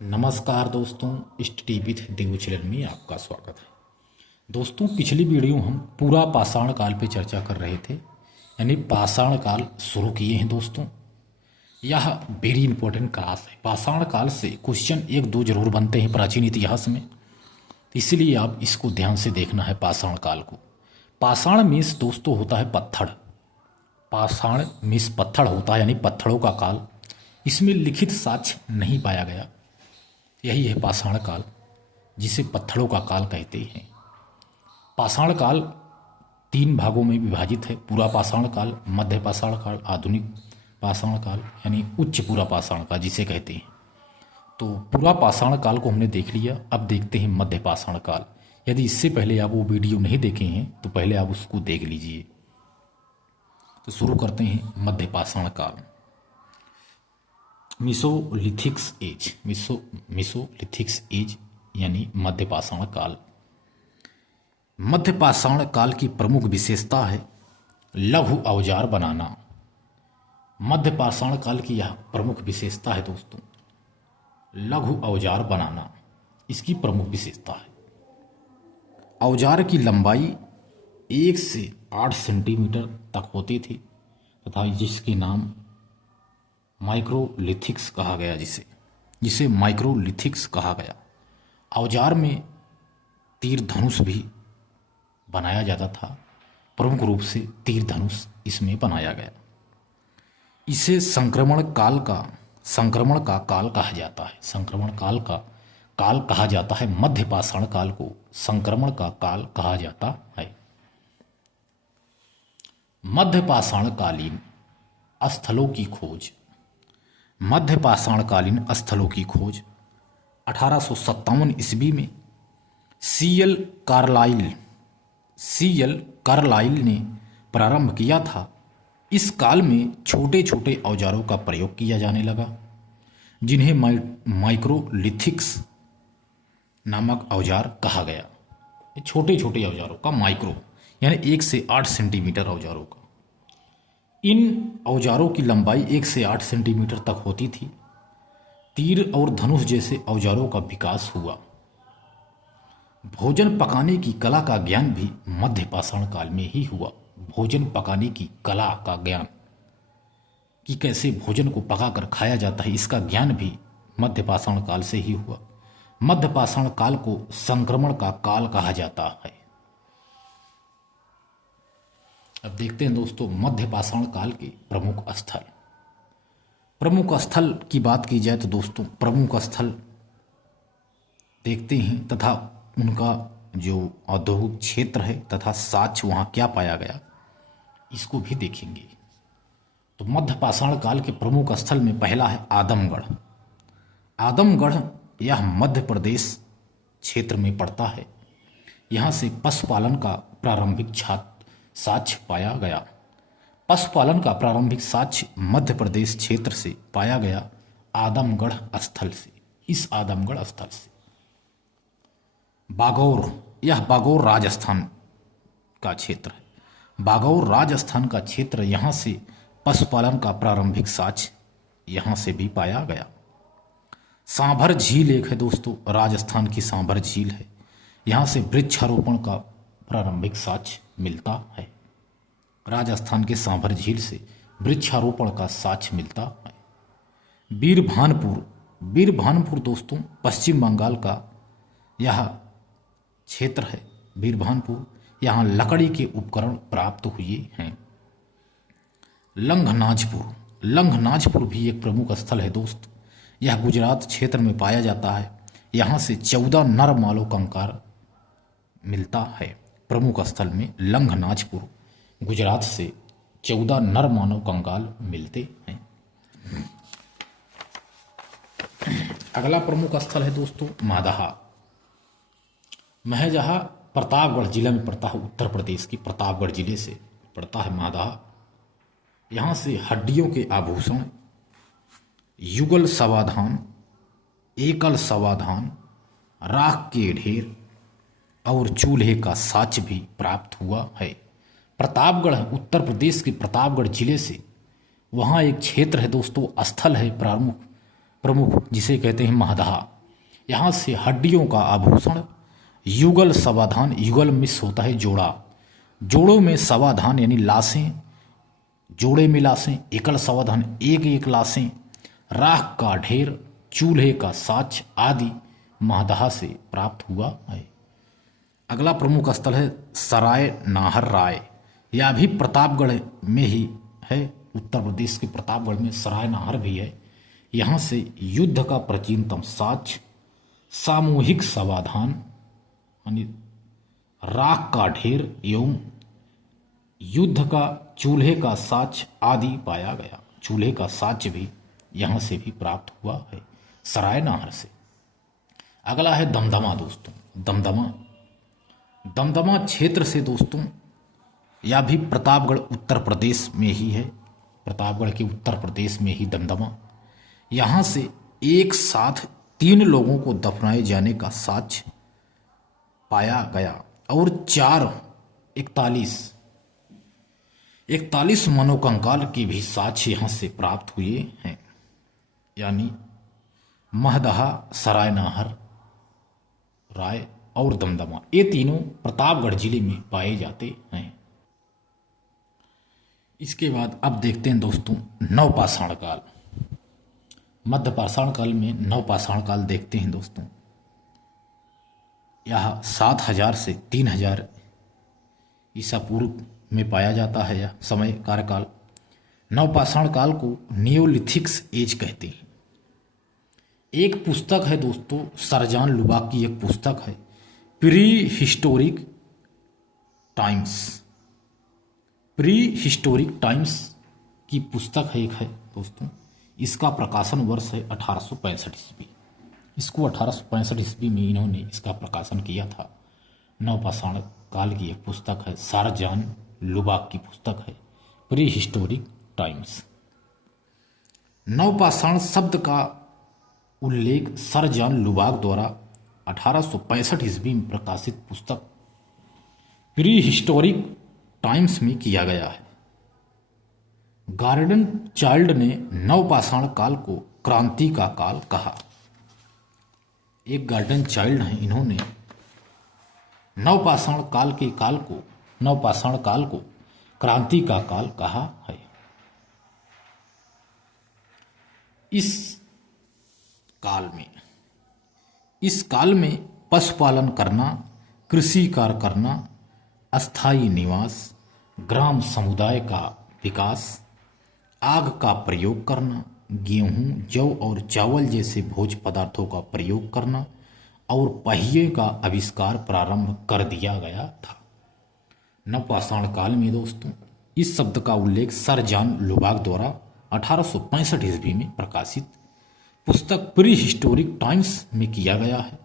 नमस्कार दोस्तों, study with Dev channel में आपका स्वागत है। दोस्तों, पिछली वीडियो हम पूरा पाषाण काल पे चर्चा कर रहे थे, यानी पाषाण काल शुरू किए हैं। दोस्तों, यह वेरी इंपॉर्टेंट क्लास है। पाषाण काल से क्वेश्चन एक दो जरूर बनते हैं प्राचीन इतिहास में, तो इसलिए आप इसको ध्यान से देखना है। पाषाण काल को, पाषाण मीन्स दोस्तों होता है पत्थर। पाषाण मीन्स पत्थर होता है, यानी पत्थरों का काल। इसमें लिखित साक्ष्य नहीं पाया गया, यही है पाषाण काल, जिसे पत्थरों का काल कहते हैं। पाषाण काल तीन भागों में विभाजित है: पूरा पाषाण काल, मध्य पाषाण काल, आधुनिक पाषाण काल, यानी उच्च पूरा पाषाण काल जिसे कहते हैं। तो पूरा पाषाण काल को हमने देख लिया, अब देखते हैं मध्य पाषाण काल। यदि इससे पहले आप वो वीडियो नहीं देखे हैं तो पहले आप उसको देख लीजिए। तो शुरू करते हैं मध्य पाषाण काल। मीसोलिथिक्स एज, मीसोलिथिक्स एज यानी मध्य पाषाण काल। मध्य पाषाण काल की प्रमुख विशेषता है लघु औजार बनाना। मध्य पाषाण काल की यह प्रमुख विशेषता है दोस्तों, लघु औजार बनाना इसकी प्रमुख विशेषता है। औजार की लंबाई 1 से 8 सेंटीमीटर तक होती थी तथा जिसके नाम माइक्रोलिथिक्स कहा गया, जिसे माइक्रोलिथिक्स कहा गया। औजार में तीर धनुष भी बनाया जाता था, प्रमुख रूप से तीर धनुष इसमें बनाया गया। इसे संक्रमण का काल कहा जाता है। संक्रमण काल का काल कहा जाता है। मध्य पाषाण काल को संक्रमण का काल कहा जाता है। मध्य पाषाण कालीन स्थलों की खोज। मध्य पाषाण कालीन स्थलों की खोज 1857 ईस्वी में सीएल कार्लाइल ने प्रारंभ किया था। इस काल में छोटे छोटे औजारों का प्रयोग किया जाने लगा, जिन्हें माइक्रोलिथिक्स नामक औजार कहा गया। छोटे छोटे औजारों का, माइक्रो यानी 1 से 8 सेंटीमीटर औजारों का। इन औजारों की लंबाई 1 से 8 सेंटीमीटर तक होती थी। तीर और धनुष जैसे औजारों का विकास हुआ। भोजन पकाने की कला का ज्ञान भी मध्य पाषाण काल में ही हुआ। भोजन पकाने की कला का ज्ञान, कि कैसे भोजन को पकाकर खाया जाता है, इसका ज्ञान भी मध्य पाषाण काल से ही हुआ। मध्य पाषाण काल को संक्रमण का काल कहा जाता है। अब देखते हैं दोस्तों मध्य पाषाण काल के प्रमुख स्थल। प्रमुख स्थल की बात की जाए तो दोस्तों प्रमुख स्थल देखते हैं तथा उनका जो औद्योगिक क्षेत्र है तथा साक्ष्य वहाँ क्या पाया गया, इसको भी देखेंगे। तो मध्य पाषाण काल के प्रमुख स्थल में पहला है आदमगढ़। आदमगढ़ यह मध्य प्रदेश क्षेत्र में पड़ता है। यहाँ से पशुपालन का प्रारंभिक साक्ष्य पाया गया। पशुपालन का प्रारंभिक साक्ष्य मध्य प्रदेश क्षेत्र से पाया गया, आदमगढ़ स्थल से। इस आदमगढ़ स्थल से बागौर, यह बागौर राजस्थान का क्षेत्र है। बागौर राजस्थान का क्षेत्र, यहाँ से पशुपालन का प्रारंभिक साक्ष्य यहाँ से भी पाया गया। सांभर झील एक है दोस्तों, राजस्थान की सांभर झील है। यहाँ से वृक्षारोपण का प्रारंभिक साक्ष्य मिलता है। राजस्थान के सांभर झील से वृक्षारोपण का साक्ष्य मिलता है। वीरभानपुर दोस्तों पश्चिम बंगाल का यह क्षेत्र है। वीरभानपुर, यहाँ लकड़ी के उपकरण प्राप्त हुए हैं। लंघनाजपुर भी एक प्रमुख स्थल है दोस्त। यह गुजरात क्षेत्र में पाया जाता है। यहाँ से 14 नर मालों कंकाल मिलता है। प्रमुख स्थल में लंघनाजपुर, गुजरात से 14 नर मानव कंकाल मिलते हैं। अगला प्रमुख स्थल है दोस्तों मादहा। महजहा प्रतापगढ़ जिला में पड़ता है, उत्तर प्रदेश की प्रतापगढ़ जिले से पड़ता है मादहा। यहाँ से हड्डियों के आभूषण, युगल समाधान, एकल समाधान, राख के ढेर और चूल्हे का साक्ष्य भी प्राप्त हुआ है। प्रतापगढ़ उत्तर प्रदेश के प्रतापगढ़ जिले से, वहाँ एक क्षेत्र है दोस्तों, स्थल है प्रमुख प्रमुख जिसे कहते हैं महदहा, यहाँ से हड्डियों का आभूषण, युगल समाधान, युगल मिस होता है जोड़ा, जोड़ों में समाधान यानी लाशें, जोड़े में लाशें, एकल समाधान एक एक लाशें, राख का ढेर, चूल्हे का साच आदि महदहा से प्राप्त हुआ है। अगला प्रमुख स्थल है सराय नाहर राय, यह भी प्रतापगढ़ में ही है। उत्तर प्रदेश के प्रतापगढ़ में सराय नाहर भी है। यहाँ से युद्ध का प्राचीनतम साच, सामूहिक समाधान यानी राख का ढेर एवं युद्ध का चूल्हे का साच आदि पाया गया। चूल्हे का साच भी यहाँ से भी प्राप्त हुआ है सराय नाहर से। अगला है दमदमा दोस्तों। दमदमा क्षेत्र से दोस्तों, यह भी प्रतापगढ़ उत्तर प्रदेश में ही है। प्रतापगढ़ के उत्तर प्रदेश में ही दमदमा। यहाँ से एक साथ 3 लोगों को दफनाए जाने का साक्ष्य पाया गया और 41 मनोकंकाल के भी साक्ष्य यहाँ से प्राप्त हुए हैं। यानी महदहा, सराय नाहर राय और दमदमा, ये तीनों प्रतापगढ़ जिले में पाए जाते हैं। इसके बाद अब देखते हैं दोस्तों नवपाषाण काल। मध्य पाषाण काल में नवपाषाण काल देखते हैं दोस्तों। यह 7000 से 3000 ईसा पूर्व में पाया जाता है यह समय कार्यकाल। नवपाषाण काल को नियोलिथिक्स एज कहते हैं। एक पुस्तक है दोस्तों, सरजान लुबाक की एक पुस्तक है, प्री हिस्टोरिक टाइम्स की पुस्तक है एक है दोस्तों। इसका प्रकाशन वर्ष है 1865 ईस्वी। इसको 1865 ईस्वी में इन्होंने इसका प्रकाशन किया था। नवपाषाण काल की एक पुस्तक है, सरजान लुबाक की पुस्तक है, प्री हिस्टोरिक टाइम्स। नवपाषाण शब्द का उल्लेख सरजान लुबाक द्वारा 1865 ईस्वी में प्रकाशित पुस्तक प्री हिस्टोरिक टाइम्स में किया गया है। गार्डन चाइल्ड ने नवपाषाण काल को क्रांति का काल कहा। एक गार्डन चाइल्ड हैं, इन्होंने नवपाषाण काल को क्रांति का काल कहा है। इस काल में पशुपालन करना, कृषि कार्य करना, अस्थायी निवास, ग्राम समुदाय का विकास, आग का प्रयोग करना, गेहूं, जौ और चावल जैसे भोज्य पदार्थों का प्रयोग करना और पहिए का आविष्कार प्रारंभ कर दिया गया था। नवपाषाण काल में दोस्तों इस शब्द का उल्लेख सर जॉन लुबाक द्वारा 1865 ईस्वी में प्रकाशित पुस्तक प्री हिस्टोरिक टाइम्स में किया गया है।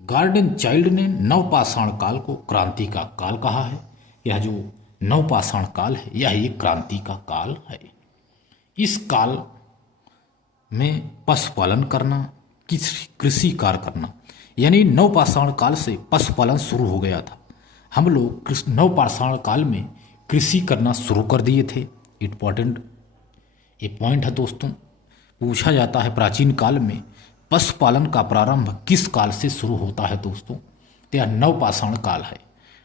गार्डन चाइल्ड ने नवपाषाण काल को क्रांति का काल कहा है। यह जो नवपाषाण काल है यह एक क्रांति का काल है। इस काल में पशुपालन करना, कृषि कार्य करना, यानी नवपाषाण काल से पशुपालन शुरू हो गया था। हम लोग नवपाषाण काल में कृषि करना शुरू कर दिए थे। इम्पॉर्टेंट ये पॉइंट है दोस्तों। पूछा जाता है प्राचीन काल में पशुपालन का प्रारंभ किस काल से शुरू होता है दोस्तों, तो यह नवपाषाण काल है।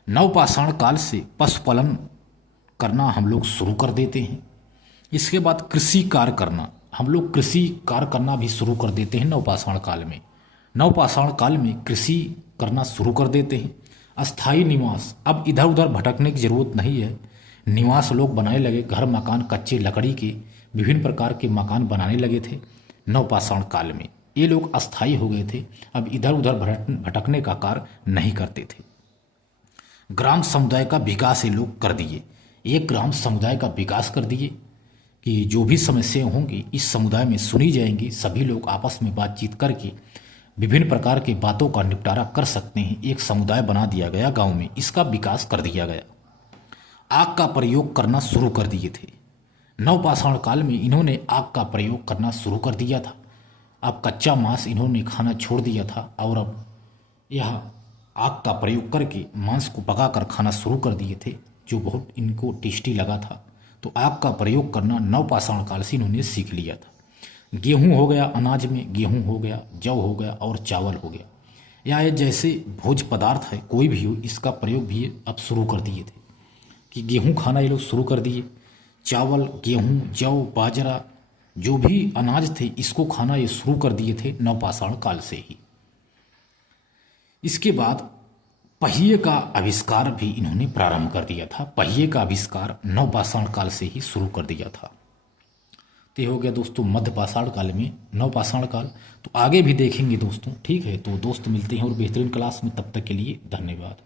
नवपाषाण काल से पशुपालन करना हम लोग शुरू कर देते हैं। इसके बाद कृषि कार्य करना, हम लोग कृषि कार्य करना भी शुरू कर देते हैं नवपाषाण काल में। नवपाषाण काल में कृषि करना शुरू कर देते हैं। अस्थायी निवास, अब इधर उधर भटकने की जरूरत नहीं है। निवास लोग बनाने लगे, घर मकान कच्चे लकड़ी के विभिन्न प्रकार के मकान बनाने लगे थे नवपाषाण काल में। ये लोग अस्थायी हो गए थे, अब इधर उधर भटकने का कार्य नहीं करते थे। ग्राम समुदाय का विकास ये लोग कर दिए। एक ग्राम समुदाय का विकास कर दिए कि जो भी समस्याएं होंगी इस समुदाय में सुनी जाएंगी। सभी लोग आपस में बातचीत करके विभिन्न प्रकार के बातों का निपटारा कर सकते हैं। एक समुदाय बना दिया गया गांव में, इसका विकास कर दिया गया। आग का प्रयोग करना शुरू कर दिए थे। नवपाषाण काल में इन्होंने आग का प्रयोग करना शुरू कर दिया था। अब कच्चा मांस इन्होंने खाना छोड़ दिया था और अब यह आग का प्रयोग करके मांस को पकाकर खाना शुरू कर दिए थे, जो बहुत इनको टेस्टी लगा था। तो आग का प्रयोग करना नवपाषाण काल से इन्होंने सीख लिया था। गेहूं हो गया, अनाज में गेहूं हो गया, जौ हो गया और चावल हो गया, या ये जैसे भोज पदार्थ है कोई भी हो, इसका प्रयोग भी अब शुरू कर दिए थे कि गेहूं खाना ये लोग शुरू कर दिए। चावल, गेहूं, जौ, बाजरा, जो भी अनाज थे इसको खाना ये शुरू कर दिए थे नवपाषाण काल से ही। इसके बाद पहिए का आविष्कार भी इन्होंने प्रारंभ कर दिया था। पहिए का आविष्कार नवपाषाण काल से ही शुरू कर दिया था। तो ये हो गया दोस्तों मध्यपाषाण काल में नवपाषाण काल। तो आगे भी देखेंगे दोस्तों, ठीक है। तो दोस्त मिलते हैं और बेहतरीन क्लास में, तब तक के लिए धन्यवाद।